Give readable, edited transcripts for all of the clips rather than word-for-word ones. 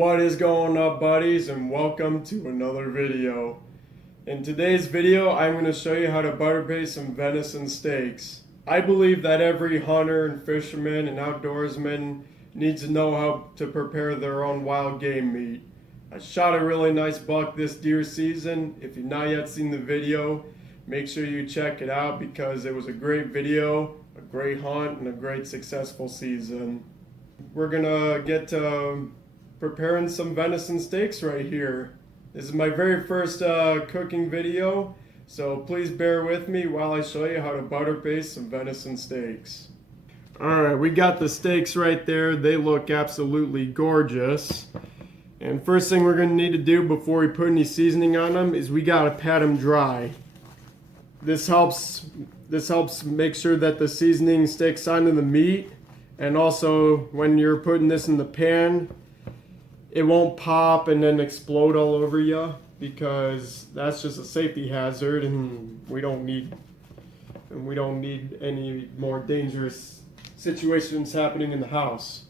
What is going up, buddies, and welcome to another video. In today's video, I'm going to show you how to butter baste some venison steaks. I believe that every hunter and fisherman and outdoorsman needs to know how to prepare their own wild game meat. I shot a really nice buck this deer season. If you've not yet seen the video, make sure you check it out because it was a great video, a great hunt, and a great successful season. We're gonna get to preparing some venison steaks right here. This is my very first cooking video, so please bear with me while I show you how to butter baste some venison steaks. Alright, we got the steaks right there. They look absolutely gorgeous. And first thing we're gonna need to do before we put any seasoning on them is we gotta pat them dry. This helps make sure that the seasoning sticks onto the meat. And also, when you're putting this in the pan, it won't pop and then explode all over you, because that's just a safety hazard, and we don't need any more dangerous situations happening in the house.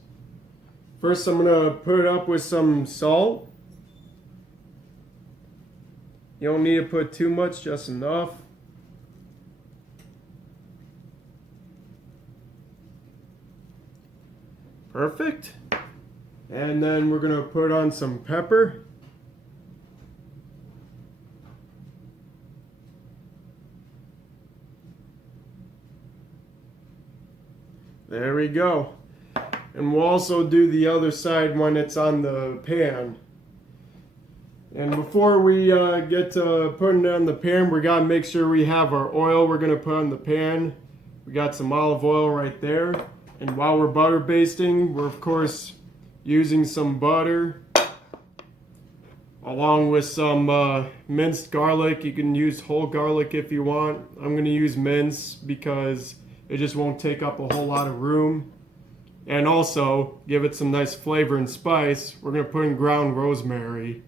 First, I'm gonna put it up with some salt. You don't need to put too much, just enough. Perfect. And then we're gonna put on some pepper. There we go. And we'll also do the other side when it's on the pan. And before we get to putting it on the pan, we gotta make sure we have our oil we're gonna put on the pan. We got some olive oil right there. And while we're butter basting, we're of course using some butter along with some minced garlic. You can use whole garlic if you want. I'm going to use mince because it just won't take up a whole lot of room. And also give it some nice flavor and spice. We're going to put in ground rosemary.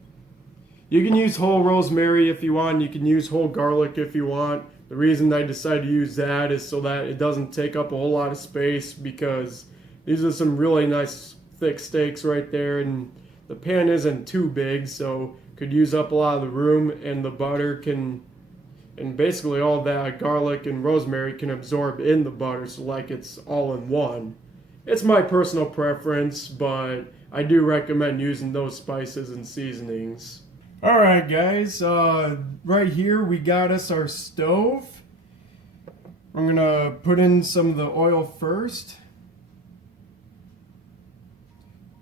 You can use whole rosemary if you want. You can use whole garlic if you want. The reason I decided to use that is so that it doesn't take up a whole lot of space, because these are some really nice thick steaks right there, and the pan isn't too big, so could use up a lot of the room, and the butter can, and basically all that garlic and rosemary can absorb in the butter, so like it's all in one. It's my personal preference, but I do recommend using those spices and seasonings. Alright guys, right here we got us our stove. I'm gonna put in some of the oil first.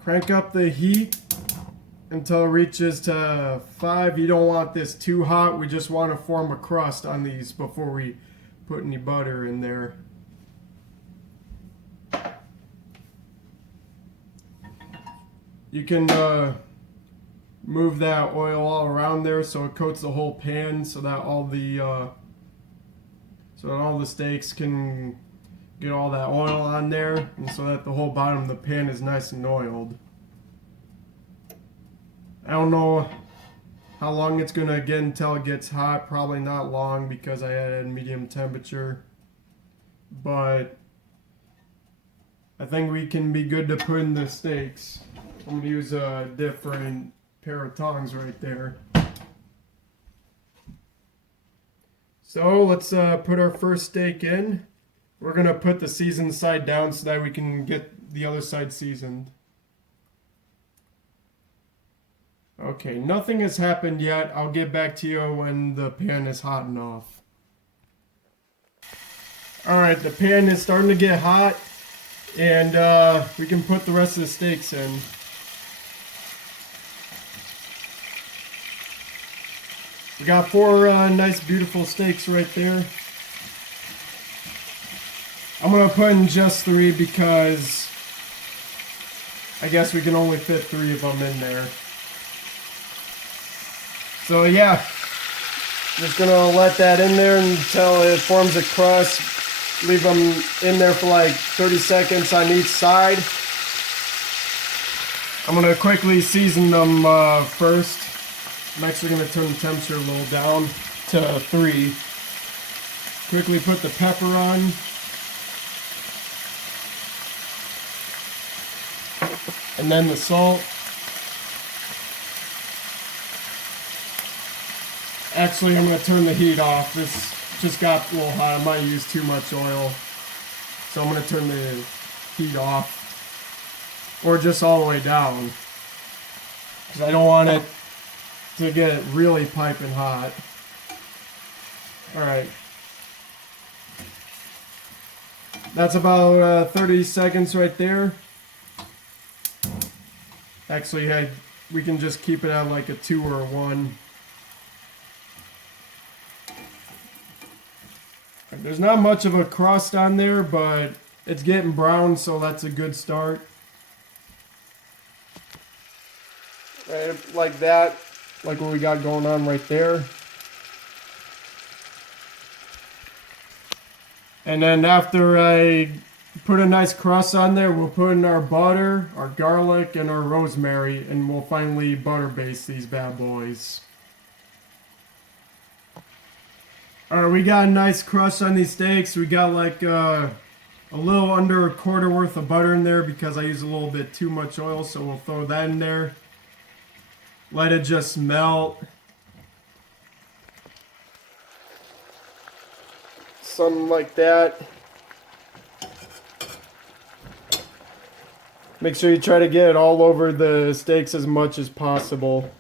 Crank up the heat until it reaches to 5. You don't want this too hot. We just want to form a crust on these before we put any butter in there. You can move that oil all around there so it coats the whole pan, so that all the steaks can get all that oil on there, and so that the whole bottom of the pan is nice and oiled. I don't know how long it's gonna get until it gets hot. Probably not long, because I had it at medium temperature, but I think we can be good to put in the steaks. I'm gonna use a different pair of tongs right there. So let's put our first steak in. We're gonna put the seasoned side down so that we can get the other side seasoned. Okay, nothing has happened yet. I'll get back to you when the pan is hot enough. Alright, the pan is starting to get hot, and we can put the rest of the steaks in. We got 4 nice beautiful steaks right there. I'm going to put in just 3 because I guess we can only fit 3 of them in there. So yeah, just going to let that in there until it forms a crust. Leave them in there for like 30 seconds on each side. I'm going to quickly season them first. I'm actually going to turn the temperature a little down to 3. Quickly put the pepper on. And then the salt. Actually, I'm going to turn the heat off. This just got a little hot. I might use too much oil. So I'm going to turn the heat off. Or just all the way down. Because I don't want it to get really piping hot. Alright. That's about 30 seconds right there. Actually, we can just keep it at like a 2 or a 1. There's not much of a crust on there, but it's getting brown, so that's a good start. Right, like that, like what we got going on right there. And then after I put a nice crust on there, we'll put in our butter, our garlic, and our rosemary, and we'll finally butter baste these bad boys. Alright, we got a nice crust on these steaks. We got like a little under a quarter worth of butter in there because I use a little bit too much oil, so we'll throw that in there. Let it just melt. Something like that. Make sure you try to get it all over the steaks as much as possible.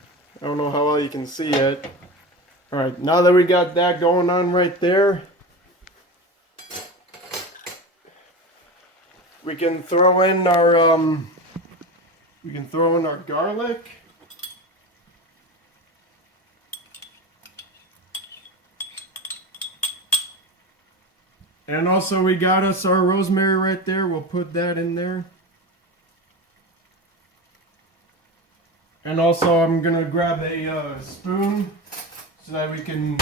I don't know how well you can see it. Alright, now that we got that going on right there, we can throw in our garlic. And also we got us our rosemary right there. We'll put that in there. And also I'm going to grab a spoon so that we can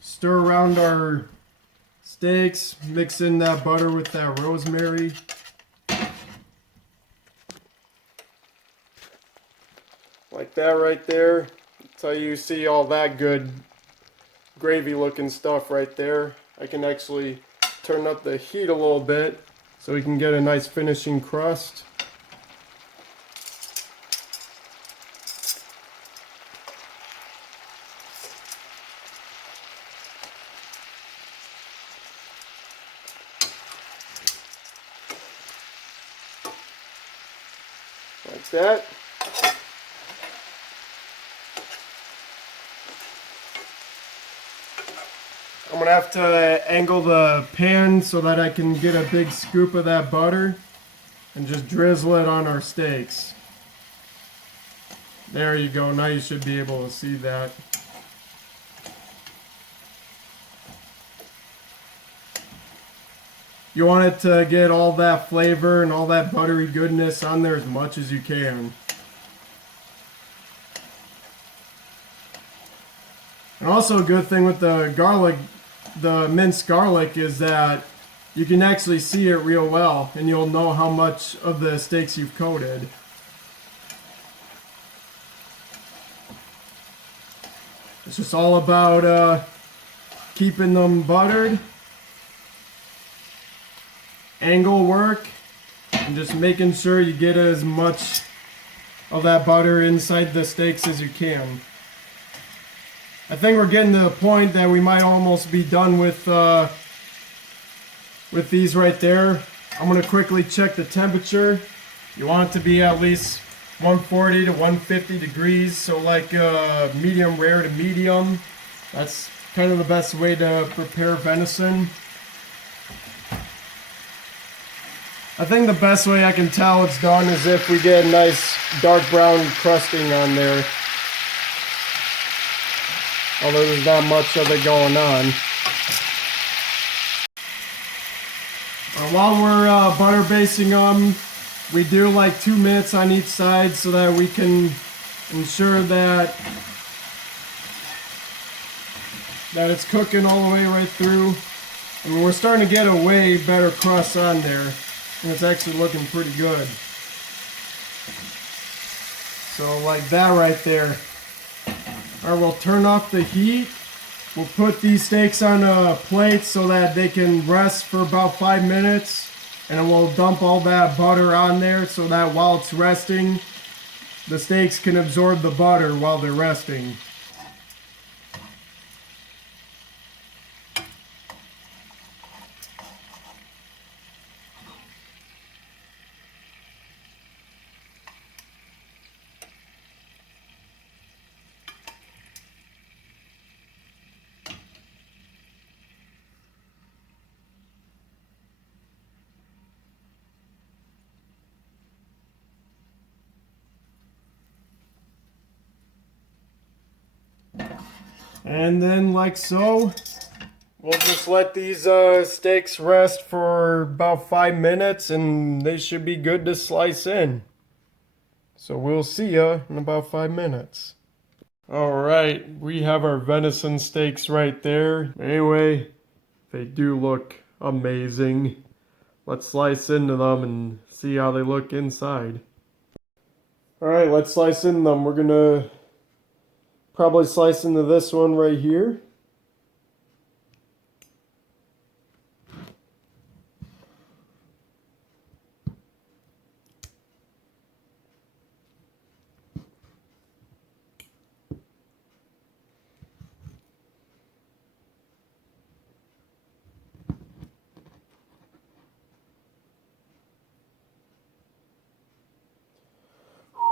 stir around our steaks, mix in that butter with that rosemary. Like that right there. That's how you see all that good gravy looking stuff right there. I can actually turn up the heat a little bit so we can get a nice finishing crust. Like that. I'm gonna have to angle the pan so that I can get a big scoop of that butter and just drizzle it on our steaks. There you go, now you should be able to see that. You want it to get all that flavor and all that buttery goodness on there as much as you can. And also a good thing with the garlic, the minced garlic, is that you can actually see it real well and you'll know how much of the steaks you've coated. It's just all about keeping them buttered, angle work, and just making sure you get as much of that butter inside the steaks as you can. I think we're getting to the point that we might almost be done with these right there. I'm going to quickly check the temperature. You want it to be at least 140 to 150 degrees, so like medium rare to medium. That's kind of the best way to prepare venison. I think the best way I can tell it's done is if we get a nice dark brown crusting on there. Although there's not much of it going on. While we're butter basting them, we do like 2 minutes on each side so that we can ensure that it's cooking all the way right through. And we're starting to get a way better crust on there. And it's actually looking pretty good. So like that right there. Alright, we'll turn off the heat. We'll put these steaks on a plate so that they can rest for about 5 minutes. And then we'll dump all that butter on there so that while it's resting, the steaks can absorb the butter while they're resting. And then like so, we'll just let these steaks rest for about 5 minutes and they should be good to slice in. So we'll see ya in about 5 minutes. Alright, we have our venison steaks right there. Anyway, they do look amazing. Let's slice into them and see how they look inside. Alright, let's slice into them. We're gonna probably slice into this one right here.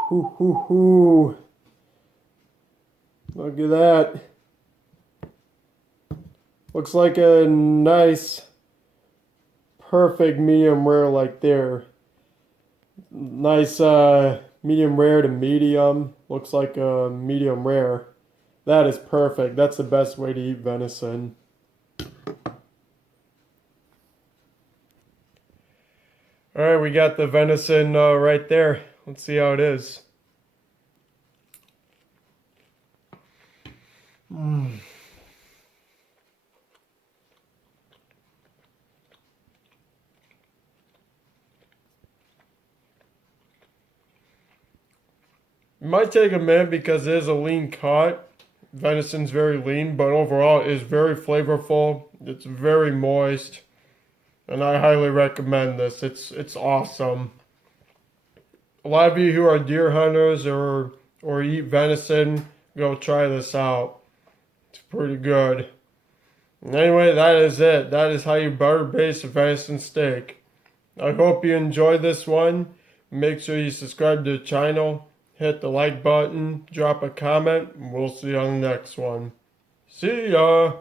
Hoo hoo hoo. Look at that. Looks like a nice, perfect medium rare like there. Nice medium rare to medium. Looks like a medium rare. That is perfect. That's the best way to eat venison. Alright, we got the venison right there. Let's see how it is. It might take a minute because it is a lean cut. Venison's very lean, but overall it is very flavorful. It's very moist. And I highly recommend this. It's awesome. A lot of you who are deer hunters or eat venison, go try this out. It's pretty good. And anyway, that is it. That is how you butter baste a venison steak. I hope you enjoyed this one. Make sure you subscribe to the channel, hit the like button, drop a comment, and we'll see you on the next one. See ya!